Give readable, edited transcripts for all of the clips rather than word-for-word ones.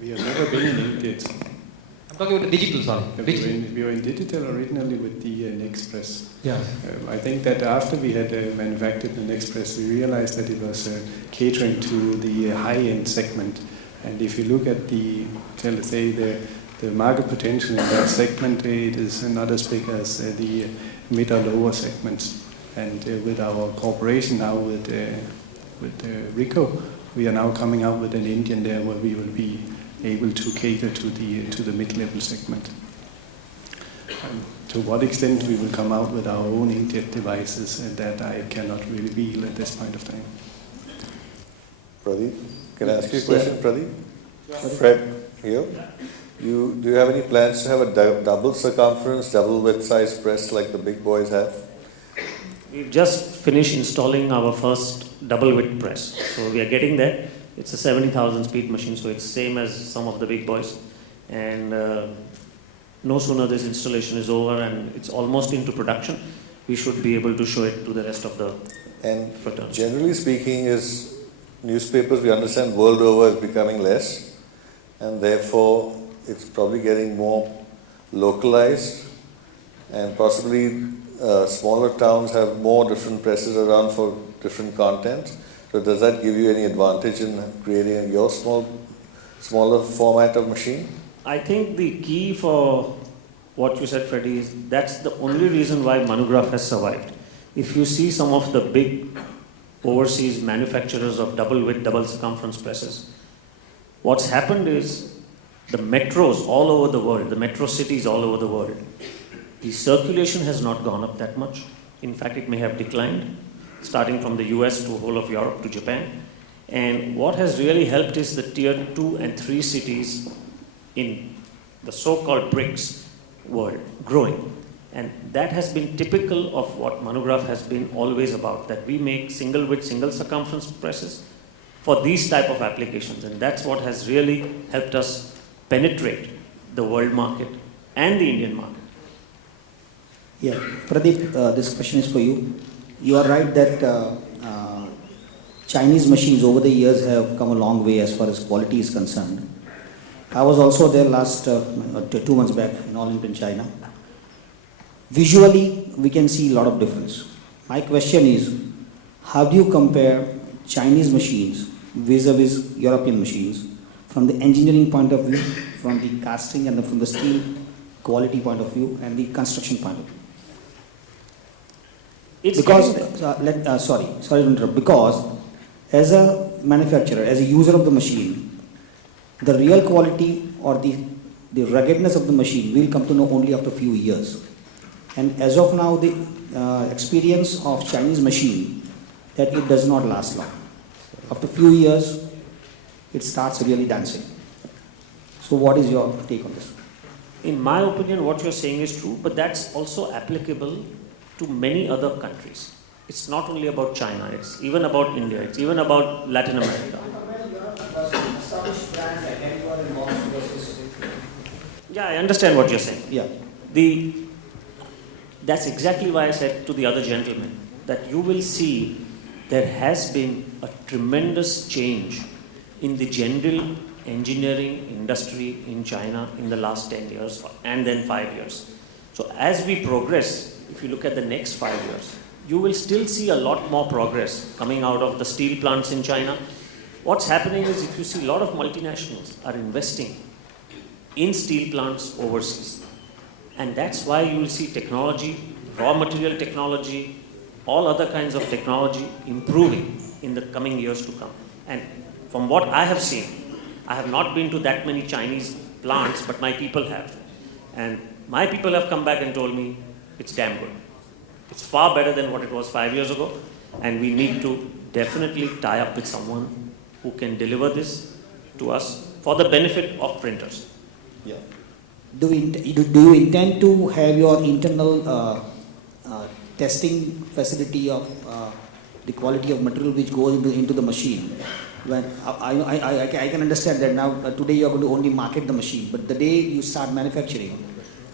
We have never been in inkjet. I'm talking about the digital, sorry. We were in digital originally with the Nexpress. Yeah. I think that after we had manufactured the Nexpress, we realized that it was catering to the high-end segment. And if you look at the market potential in that segment, it is not as big as the mid or lower segments. And with our cooperation now with Ricoh, we are now coming out with an engine there where we will be able to cater to the mid-level segment. To what extent we will come out with our own inkjet devices, and that I cannot reveal at this point of time. Pradeep, can I ask you a question, Pradeep? Fred, here. Do you have any plans to have a double circumference, double width size press like the big boys have? We've just finished installing our first double width press. So we are getting there. It's a 70,000 speed machine, so it's same as some of the big boys. And no sooner this installation is over and it's almost into production, we should be able to show it to the rest of the fraternities. Generally speaking, is newspapers, we understand world over is becoming less, and therefore it's probably getting more localized, and possibly smaller towns have more different presses around for different content. So does that give you any advantage in creating your smaller format of machine? I think the key for what you said, Freddie, is that's the only reason why Mfgrs has survived. If you see some of the big overseas manufacturers of double width, double circumference presses, what's happened is the metros all over the world, the metro cities all over the world, the circulation has not gone up that much. In fact, it may have declined, starting from the US to whole of Europe to Japan. And what has really helped is the tier 2 and 3 cities in the so-called BRICS world growing. And that has been typical of what Mfgrs has been always about, that we make single width, single circumference presses for these type of applications. And that's what has really helped us penetrate the world market and the Indian market. Yeah, Pradeep, this question is for you. You are right that Chinese machines over the years have come a long way as far as quality is concerned. I was also there last 2 months back in All in China. Visually, we can see a lot of difference. My question is, how do you compare Chinese machines vis-a-vis European machines from the engineering point of view, from the casting and from the steel quality point of view, and the construction point of view? Sorry to interrupt. Because as a manufacturer, as a user of the machine, the real quality or the ruggedness of the machine will come to know only after a few years. And as of now, the experience of Chinese machine, that it does not last long. After a few years, it starts really dancing. So what is your take on this? In my opinion, what you're saying is true, but that's also applicable to many other countries. It's not only about China, it's even about India, it's even about Latin America. Yeah, I understand what you're saying. Yeah. That's exactly why I said to the other gentleman that you will see there has been a tremendous change in the general engineering industry in China in the last 10 years and then 5 years. So as we progress, if you look at the next 5 years, you will still see a lot more progress coming out of the steel plants in China. What's happening is, if you see, a lot of multinationals are investing in steel plants overseas. And that's why you will see technology, raw material technology, all other kinds of technology improving in the coming years to come. And from what I have seen, I have not been to that many Chinese plants, but my people have. And my people have come back and told me, it's damn good. It's far better than what it was 5 years ago. And we need to definitely tie up with someone who can deliver this to us for the benefit of printers. Yeah. Do you intend to have your internal testing facility of the quality of material which goes into the machine? When I can understand that now today you are going to only market the machine, but the day you start manufacturing,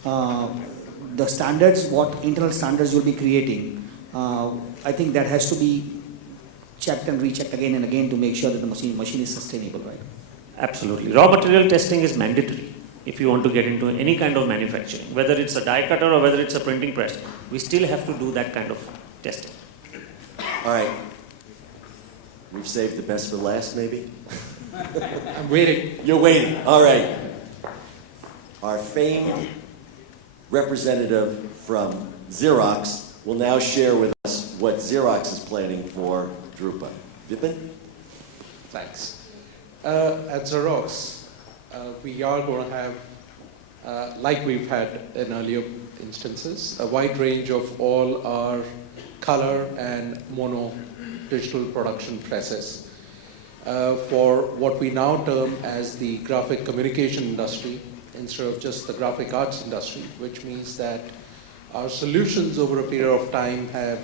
the standards, what internal standards you'll be creating, I think that has to be checked and rechecked again and again to make sure that the machine is sustainable, right? Absolutely. Raw material testing is mandatory if you want to get into any kind of manufacturing, whether it's a die cutter or whether it's a printing press. We still have to do that kind of testing. All right. We've saved the best for last, maybe? I'm waiting. You're waiting. All right. Our famed representative from Xerox will now share with us what Xerox is planning for Drupa. Vipin? Thanks. At Xerox, we are going to have, like we've had in earlier instances, a wide range of all our color and mono digital production presses for what we now term as the graphic communication industry instead of just the graphic arts industry, which means that our solutions over a period of time have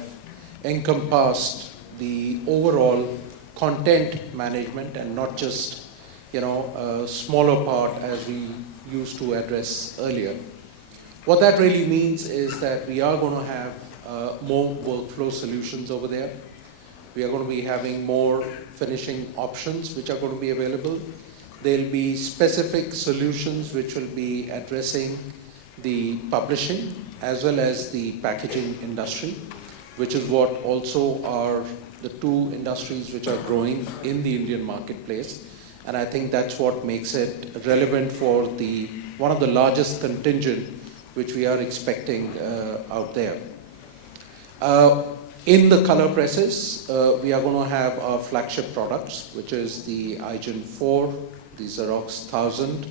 encompassed the overall content management and not just, a smaller part as we used to address earlier. What that really means is that we are going to have more workflow solutions over there. We are going to be having more finishing options which are going to be available. There'll be specific solutions which will be addressing the publishing as well as the packaging industry, which is what also are the two industries which are growing in the Indian marketplace. And I think that's what makes it relevant for one of the largest contingent which we are expecting out there. In the color presses, we are going to have our flagship products, which is the iGen 4, the Xerox 1000.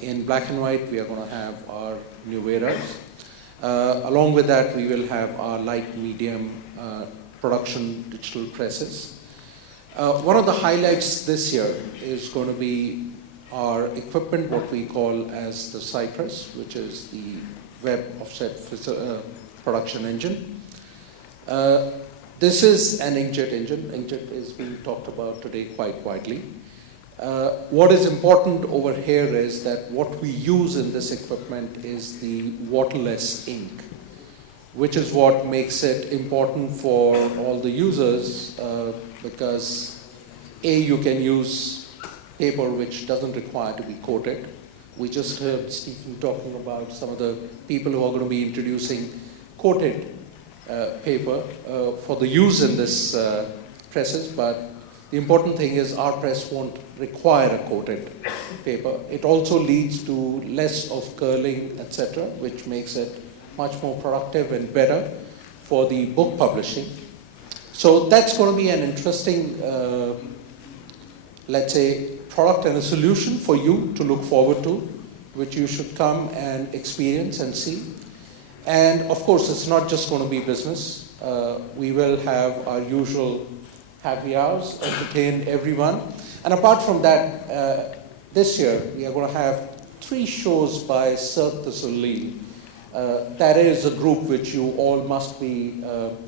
In black and white, we are going to have our new eras. Along with that, we will have our light medium production digital presses. One of the highlights this year is going to be our equipment, what we call as the Cypress, which is the web offset production engine. This is an inkjet engine. Inkjet is being talked about today quite widely. What is important over here is that what we use in this equipment is the waterless ink, which is what makes it important for all the users because you can use paper which doesn't require to be coated. We just heard Stephen talking about some of the people who are going to be introducing coated paper for the use in this presses, but the important thing is our press won't require a coated paper. It also leads to less of curling, etc., which makes it much more productive and better for the book publishing. So that's going to be an interesting, let's say, product and a solution for you to look forward to, which you should come and experience and see. And of course, it's not just going to be business. We will have our usual happy hours, entertain everyone. And apart from that, this year we are going to have 3 shows by Cirque du Soleil. That is a group which you all must be,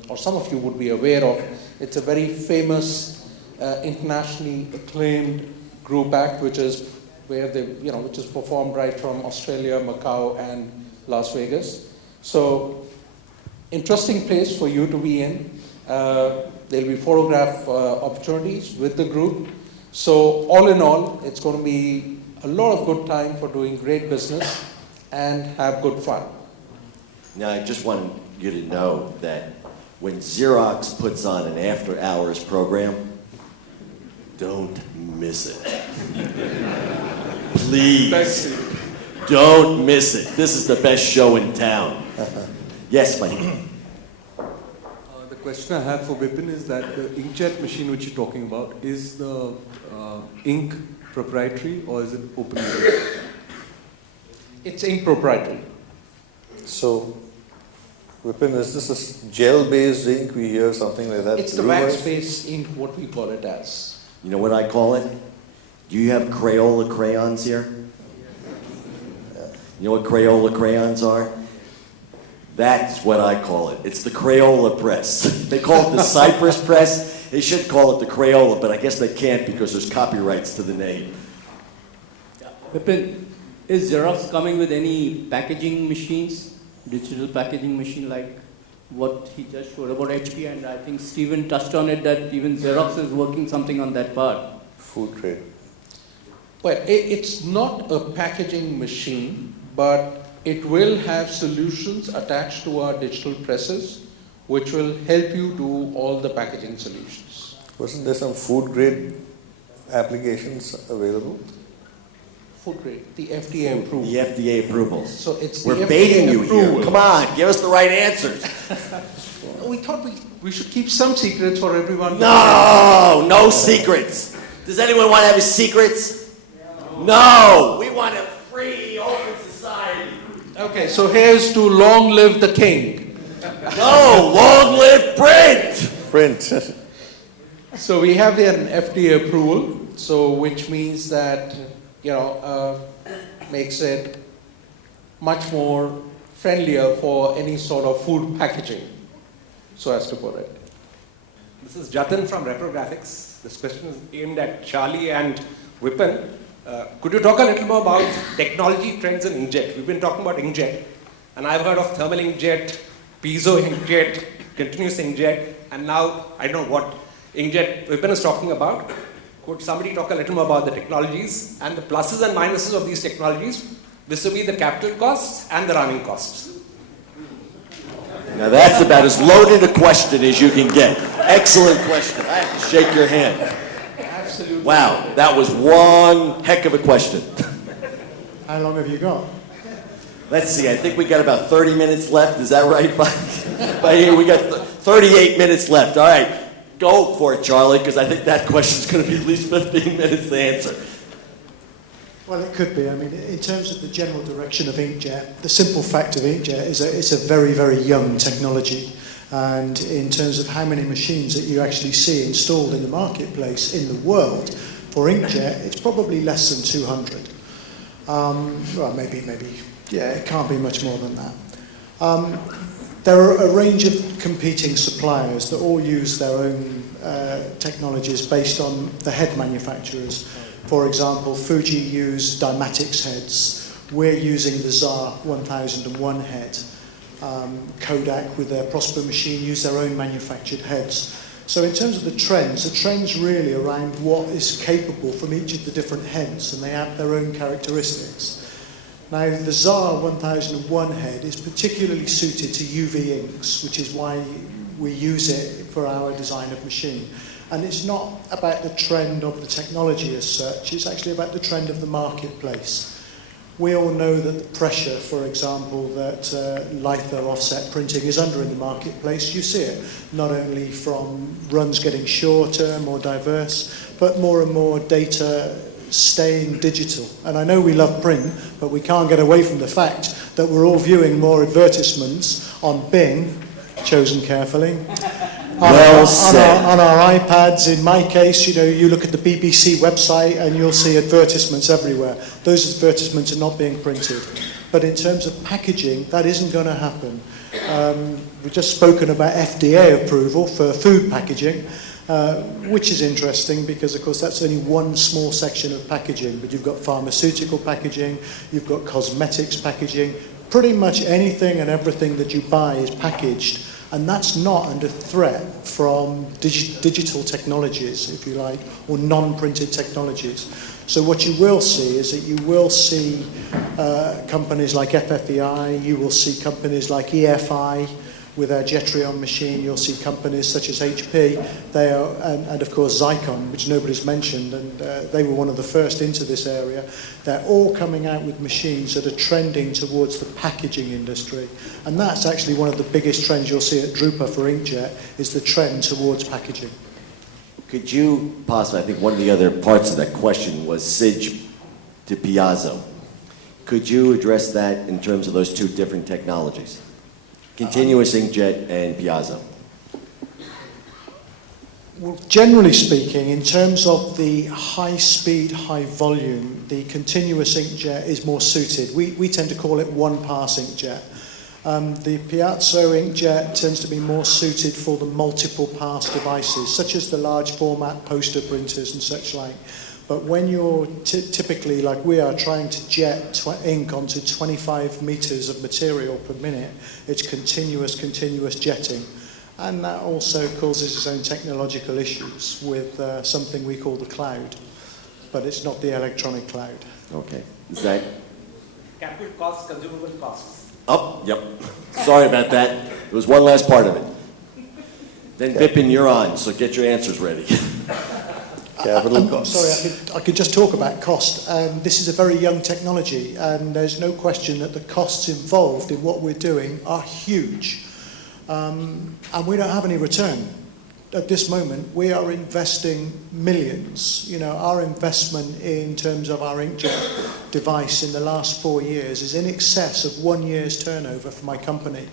or some of you would be aware of. It's a very famous, internationally acclaimed group act, which is where they, which is performed right from Australia, Macau, and Las Vegas. So, interesting place for you to be in. There'll be photograph opportunities with the group. So, all in all, it's going to be a lot of good time for doing great business and have good fun. Now, I just want you to know that when Xerox puts on an after-hours program, don't miss it. Please, don't miss it. This is the best show in town. Yes, Mike. The question I have for Vipin is that the inkjet machine which you're talking about, is the ink proprietary or is it open source? It's ink proprietary. So, Vipin, is this a gel-based ink? We hear something like that. It's the wax-based ink, what we call it as. You know what I call it? Do you have Crayola crayons here? You know what Crayola crayons are? That's what I call it. It's the Crayola press. They call it the Cypress press. They should call it the Crayola, but I guess they can't because there's copyrights to the name. Vipin, is Xerox coming with any packaging machines, digital packaging machine like what he just showed about HP, and I think Stephen touched on it that even Xerox is working something on that part. Food trade. Well, it's not a packaging machine, but it will have solutions attached to our digital presses, which will help you do all the packaging solutions. Wasn't there some food grade applications available? Food grade, the FDA approval. The FDA approvals. So it's We're the baiting FDA you approval. here. Come on, give us the right answers. We thought we should keep some secrets for everyone. No, no secrets. Does anyone want to have his secrets? No. We want a free, open society. Okay, so here's to long live the king. No, long live print. Print. So we have an FDA approval, so which means that, makes it much more friendlier for any sort of food packaging, so as to put it. This is Jatin from Reprographics. This question is aimed at Charlie and Vipin. Could you talk a little more about technology trends in inkjet? We've been talking about inkjet, and I've heard of thermal inkjet, piezo inkjet, continuous inkjet, and now I don't know what inkjet Vipin is talking about. Could somebody talk a little more about the technologies and the pluses and minuses of these technologies? This will be the capital costs and the running costs. Now that's about as loaded a question as you can get. Excellent question. I have to shake your hand. Absolutely. Wow, that was one heck of a question. How long have you got? Let's see, I think we got about 30 minutes left. Is that right? By here, we got 38 minutes left. All right, go for it, Charlie, because I think that question's going to be at least 15 minutes to answer. Well, it could be. I mean, in terms of the general direction of inkjet, the simple fact of inkjet is that it's a very, very young technology. And in terms of how many machines that you actually see installed in the marketplace in the world for inkjet, it's probably less than 200. Well, maybe, yeah, it can't be much more than that. There are a range of competing suppliers that all use their own technologies based on the head manufacturers. For example, Fuji use Dymatics heads. We're using the ZAR 1001 head. Kodak with their Prosper machine use their own manufactured heads. So in terms of the trends really around what is capable from each of the different heads, and they have their own characteristics. Now, the ZAR 1001 head is particularly suited to UV inks, which is why we use it for our design of machine. And it's not about the trend of the technology as such, it's actually about the trend of the marketplace. We all know that the pressure, for example, that litho offset printing is under in the marketplace. You see it, not only from runs getting shorter, more diverse, but more and more data staying digital. And I know we love print, but we can't get away from the fact that we're all viewing more advertisements on Bing, chosen carefully, on our iPads. In my case, you look at the BBC website and you'll see advertisements everywhere. Those advertisements are not being printed. But in terms of packaging, that isn't going to happen. We've just spoken about FDA approval for food packaging, which is interesting because, of course, that's only one small section of packaging. But you've got pharmaceutical packaging, you've got cosmetics packaging. Pretty much anything and everything that you buy is packaged. And that's not under threat from digital technologies, if you like, or non-printed technologies. So what you will see is that you will see companies like FFEI, you will see companies like EFI with their Jetrion machine, you'll see companies such as HP, and of course Zycon, which nobody's mentioned, and they were one of the first into this area. They're all coming out with machines that are trending towards the packaging industry. And that's actually one of the biggest trends you'll see at Drupa for inkjet, is the trend towards packaging. Could you possibly, I think one of the other parts of that question was SIG to Piazzo. Could you address that in terms of those two different technologies? Continuous inkjet and Piazzo. Well, generally speaking, in terms of the high speed, high volume, the continuous inkjet is more suited. We tend to call it one pass inkjet. The Piazzo inkjet tends to be more suited for the multiple pass devices, such as the large format poster printers and such like. But when you're typically, like we are, trying to jet ink onto 25 meters of material per minute, it's continuous jetting. And that also causes its own technological issues with something we call the cloud. but it's not the electronic cloud. Okay. Is that? Capital costs, consumable costs. Oh, yep. Sorry about that. There was one last part of it. Then Vipin, you're on, so get your answers ready. Capital costs. Sorry, I could just talk about cost. This is a very young technology, and there's no question that the costs involved in what we're doing are huge. And we don't have any return. At this moment, we are investing millions. You know, our investment in terms of our inkjet device in the last 4 years is in excess of 1 year's turnover for my company,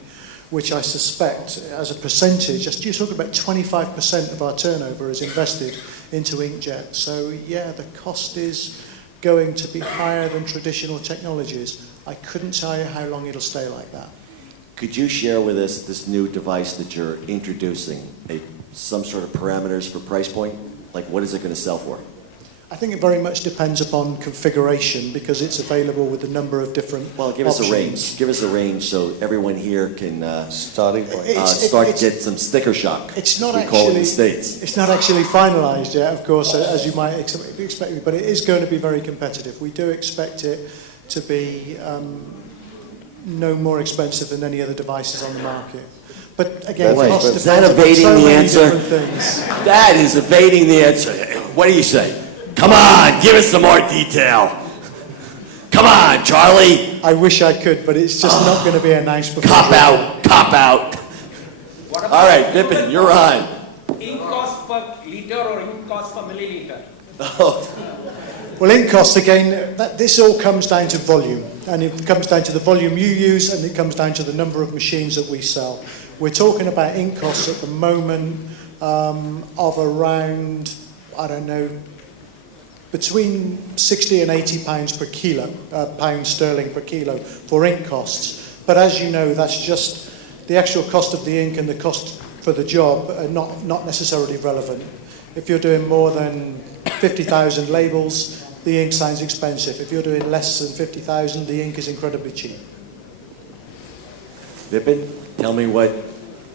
which I suspect, as a percentage, you talk about 25% of our turnover is invested into inkjet. So yeah, the cost is going to be higher than traditional technologies. I couldn't tell you how long it'll stay like that. Could you share with us this new device that you're introducing, some sort of parameters for price point? Like, what is it going to sell for? I think it very much depends upon configuration, because it's available with a number of different Well, give us options. a range. Give us a range so everyone here can Starting point. start to get some sticker shock. It's not as we call it in the actually. States. It's not actually finalised yet, of course, as you might expect, but it is going to be very competitive. We do expect it to be no more expensive than any other devices on the market. But again, Wait, cost is that depends evading upon so the many answer? different things. That is evading the answer. What do you say? Come on, give us some more detail. Come on, Charlie. I wish I could, but it's just not going to be announced before. Cop out, cop out. All right, Vipin, you're on. Ink cost per liter or ink cost per milliliter? Well, ink costs, again, this all comes down to volume. And it comes down to the volume you use, and it comes down to the number of machines that we sell. We're talking about ink costs at the moment of around, I don't know, between 60 and 80 pounds per kilo, pounds sterling per kilo for ink costs. But as you know, that's just the actual cost of the ink and the cost for the job are not necessarily relevant. If you're doing more than 50,000 labels, the ink sounds expensive. If you're doing less than 50,000, the ink is incredibly cheap. Vipin, tell me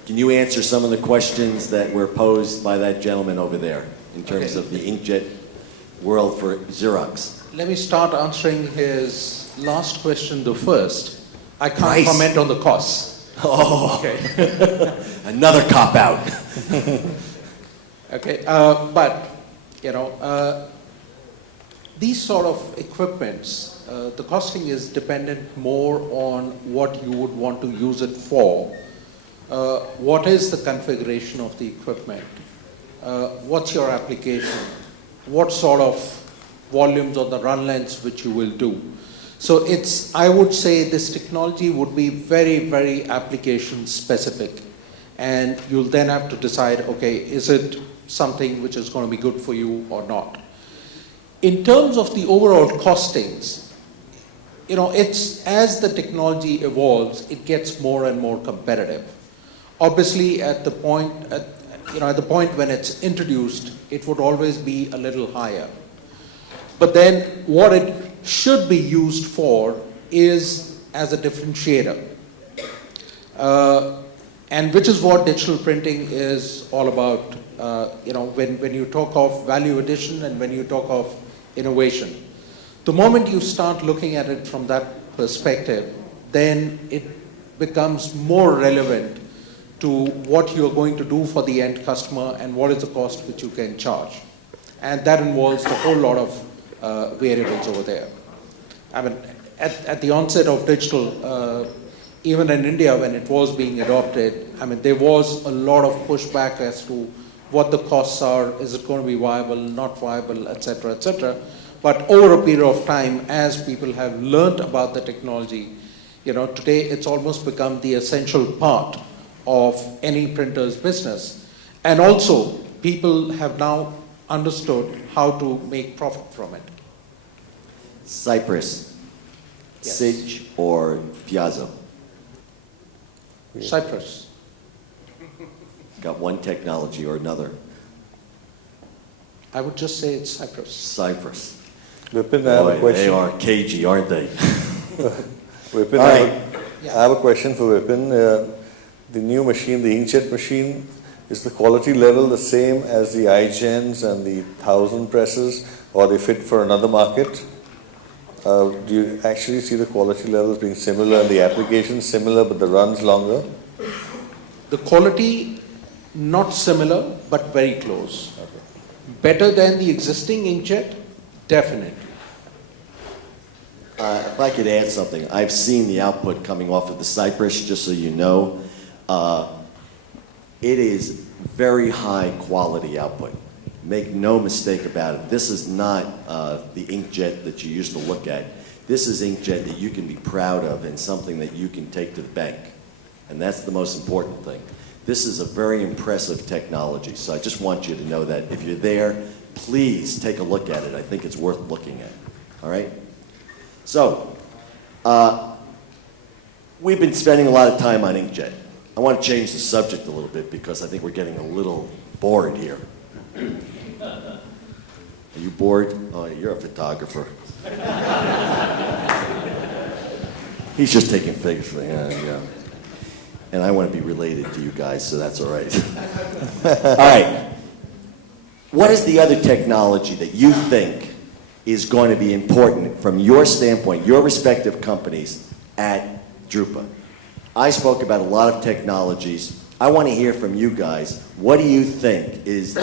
can you answer some of the questions that were posed by that gentleman over there in terms of the inkjet world for Xerox? Let me start answering his last question the first. I can't Price. comment on the costs. Oh, Okay. another cop out. Okay, but, you know, these sort of equipments, the costing is dependent more on what you would want to use it for. What is the configuration of the equipment? What's your application? What sort of volumes on the run lengths which you will do? So I would say this technology would be very, very application specific. And you'll then have to decide, okay, is it something which is going to be good for you or not? In terms of the overall costings, you know, as the technology evolves, it gets more and more competitive. Obviously, at the point when it's introduced, it would always be a little higher. But then what it should be used for is as a differentiator. And which is what digital printing is all about. You know, when you talk of value addition and when you talk of innovation. The moment you start looking at it from that perspective, then it becomes more relevant to what you're going to do for the end customer and what is the cost which you can charge. And that involves a whole lot of variables over there. I mean, at the onset of digital, even in India when it was being adopted, I mean, there was a lot of pushback as to what the costs are, is it going to be viable, not viable, etc., etc. But over a period of time, as people have learned about the technology, you know, today it's almost become the essential part of any printer's business. And also, people have now understood how to make profit from it. Cypress, Yes. Sige, or Piazza? Cypress. Got one technology or another. I would just say it's Cypress. Cypress. Vipin, I have a Boy, question. they are cagey, aren't they? Vipin, All right. I have a question for Vipin. The new machine, the inkjet machine, is the quality level the same as the iGens and the 1000 presses, or they fit for another market? Do you actually see the quality levels being similar and the applications similar but the runs longer? The quality, not similar, but very close. Okay. Better than the existing inkjet? Definitely. If I could add something, I've seen the output coming off of the Cypress, just so you know. It is very high quality output. Make no mistake about it. This is not the inkjet that you used to look at. This is inkjet that you can be proud of and something that you can take to the bank. And that's the most important thing. This is a very impressive technology. So I just want you to know that if you're there, please take a look at it. I think it's worth looking at. All right? So, we've been spending a lot of time on inkjet. I want to change the subject a little bit because I think we're getting a little bored here. Are you bored? Oh, you're a photographer. He's just taking pictures. Yeah. And I want to be related to you guys, so that's all right. All right. What is the other technology that you think is going to be important from your standpoint, your respective companies at Drupa? I spoke about a lot of technologies. I want to hear from you guys. What do you think is,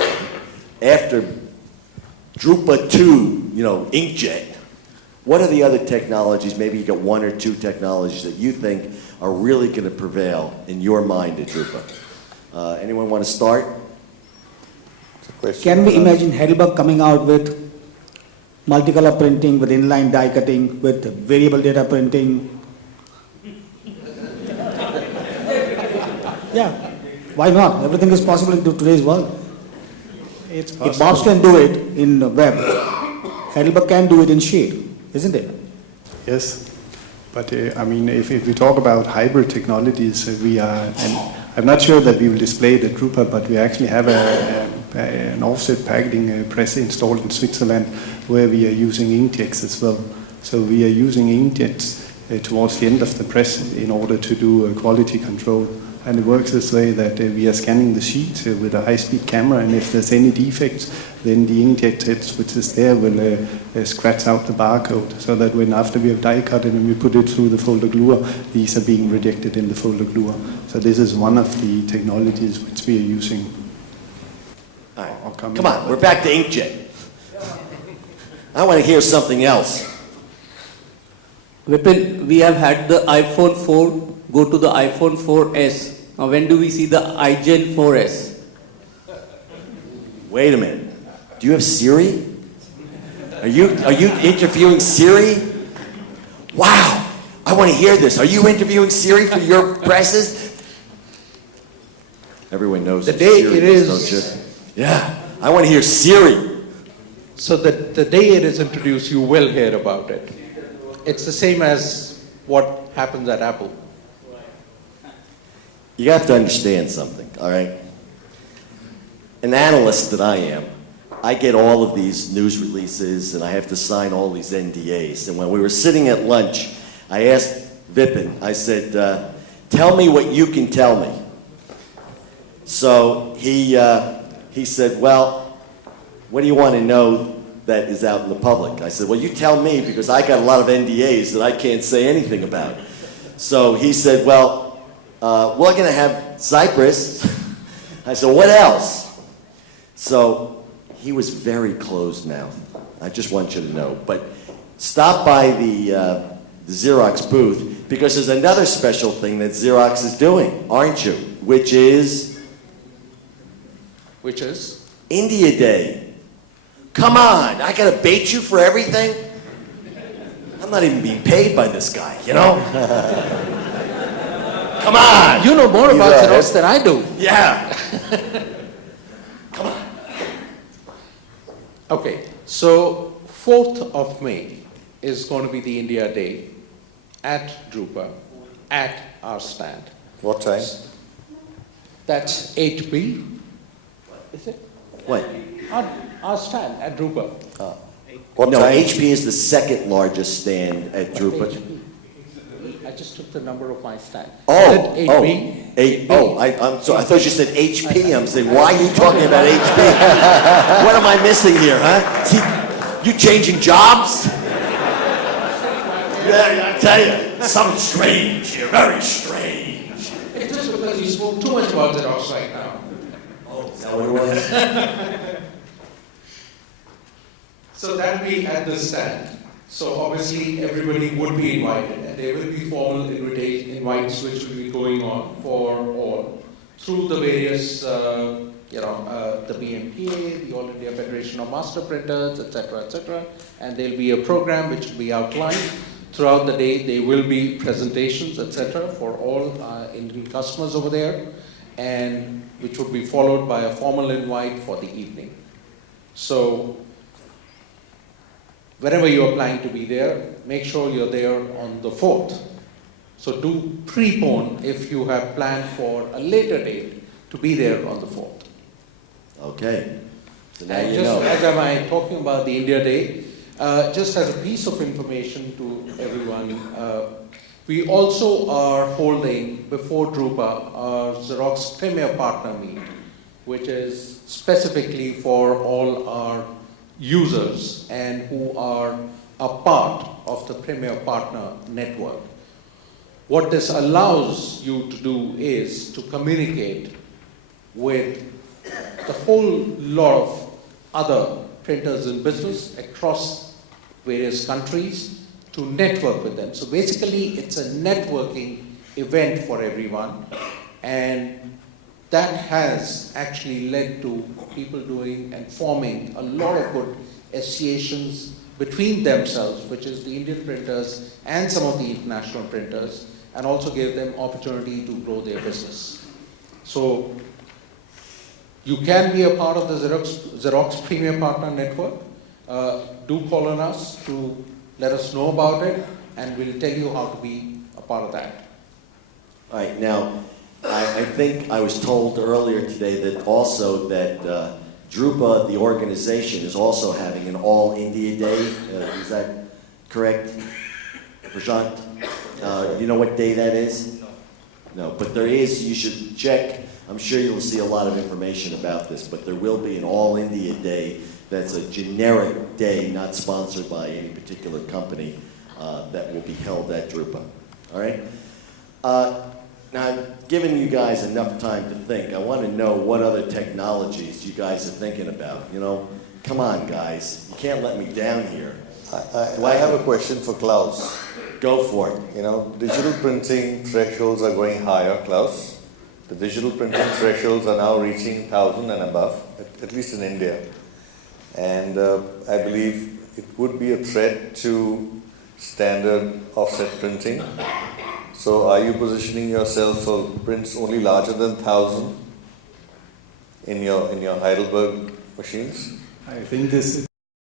after Drupa 2, inkjet, what are the other technologies, maybe you got one or two technologies that you think are really going to prevail in your mind at Drupa? Anyone want to start? Can we imagine Heidelberg coming out with multicolor printing, with inline die cutting, with variable data printing? Yeah, why not? Everything is possible in today's world. It's possible. If Bobs can do it in web, Heidelberg can do it in shade, isn't it? Yes, but if we talk about hybrid technologies, and I'm not sure that we will display the Drupa, but we actually have an offset packaging press installed in Switzerland where we are using inkjets as well. So we are using inkjets towards the end of the press in order to do quality control. And it works this way that we are scanning the sheet with a high-speed camera, and if there's any defects, then the inkjet heads, which is there, will scratch out the barcode, so that when after we have die cut it and we put it through the folder gluer, these are being rejected in the folder gluer. So this is one of the technologies which we are using. All right. Come on, we're back to inkjet. I want to hear something else. Vipin, we have had the iPhone 4 go to the iPhone 4S. Now when do we see the iGen 4S? Wait a minute. Do you have Siri? Are you interviewing Siri? Wow, I want to hear this. Are you interviewing Siri for your presses? Everyone knows the day Siri it is, is, don't you? Yeah, I want to hear Siri. So the day it is introduced, you will hear about it. It's the same as what happens at Apple. You have to understand something, all right? An analyst that I am, I get all of these news releases and I have to sign all these NDAs. And when we were sitting at lunch, I asked Vipin, I said, tell me what you can tell me. So he said, well, what do you want to know that is out in the public? I said, well, you tell me, because I got a lot of NDAs that I can't say anything about. So he said, well, we're going to have Cypress. I said, what else? So he was very closed-mouthed. I just want you to know. But stop by the Xerox booth, because there's another special thing that Xerox is doing, aren't you? Which is? Which is? India Day. Come on, I gotta bait you for everything? I'm not even being paid by this guy, you know? Come on! You know more about Xerox than I do. Yeah. Come on. Okay, so 4th of May is going to be the India Day at Drupa, at our stand. What time? That's 8B. Is it? What? Our stand at Drupa. What no, time? HP is the second largest stand at Drupa. At just took the number of my stand. Oh, Is it 8B? 8. Oh, I'm sorry. I thought you said HP. I'm saying, why are you talking about HP? What am I missing here, huh? See, you changing jobs? Yeah, I tell you, something strange here, very strange. It's just because you spoke too much about Xerox right now. Oh, is that what it was? So that will be at the stand. So obviously everybody would be invited, and there will be formal invites which will be going on for all through the various, the BMPA, the All India Federation of Master Printers, etc., etc. And there will be a program which will be outlined throughout the day. There will be presentations, etc., for all Indian customers over there, and which would be followed by a formal invite for the evening. So wherever you are planning to be there, make sure you're there on the 4th. So do prepone if you have planned for a later date to be there on the 4th. Okay. So now And you just know. as I'm talking about the India Day, just as a piece of information to everyone, we also are holding before Drupa our Xerox Premier Partner Meet, which is specifically for all our users and who are a part of the Premier Partner Network. What this allows you to do is to communicate with the whole lot of other printers in business across various countries to network with them. So basically it's a networking event for everyone, and that has actually led to people doing and forming a lot of good associations between themselves, which is the Indian printers and some of the international printers, and also gave them opportunity to grow their business. So you can be a part of the Xerox Premier Partner Network. Do call on us to let us know about it, and we'll tell you how to be a part of that. All right, now, I think I was told earlier today that also that Drupa, the organization, is also having an All India Day. Is that correct, Prashant? You know what day that is? No, but there is, you should check. I'm sure you'll see a lot of information about this, but there will be an All India Day that's a generic day, not sponsored by any particular company, that will be held at Drupa. All right? Now, I've given you guys enough time to think. I want to know what other technologies you guys are thinking about. You know, come on, guys. You can't let me down here. I have a question for Klaus. Go for it. You know, digital printing thresholds are going higher, Klaus. The digital printing thresholds are now reaching 1,000 and above, at least in India. And I believe it would be a threat to standard offset printing. So are you positioning yourself for prints only larger than 1,000 in your Heidelberg machines? I think this